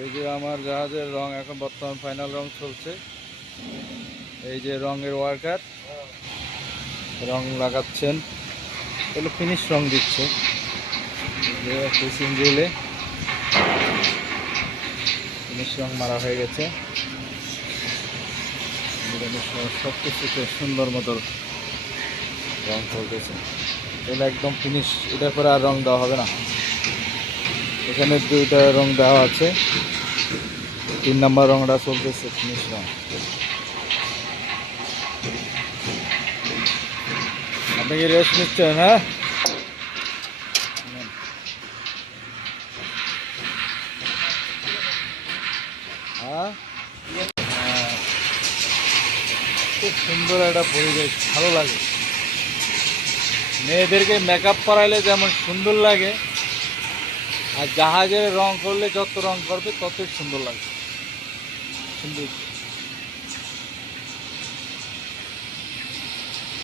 এই যে আমার জাহাজের রং এখন বর্তমান ফাইনাল রং চলছে। এই যে রঙের ওয়ার্কার রং লাগাচ্ছেন, তাহলে ফিনিশ রং দিচ্ছে। যে ফিশিং রিলে ফিনিশ রং মারা হয়ে গেছে। সব কিছুতে সুন্দর মতো রং চলতেছে, তাহলে একদম ফিনিশ। এটার পরে আর রং দেওয়া হবে না। এখানে দুইটা রং দেওয়া আছে, 3 নাম্বার রংটা চলতেছে ফিনিশ রং। আপনি কি রেস্ট নিচ্ছেন? হ্যাঁ, হ্যাঁ, খুব সুন্দর একটা পরিবেশ, ভালো লাগে। মেয়েদেরকে মেকআপ করাইলে যেমন সুন্দর লাগে, আর জাহাজের রং করলে যত রং করবে ততই সুন্দর লাগে। সুন্দর।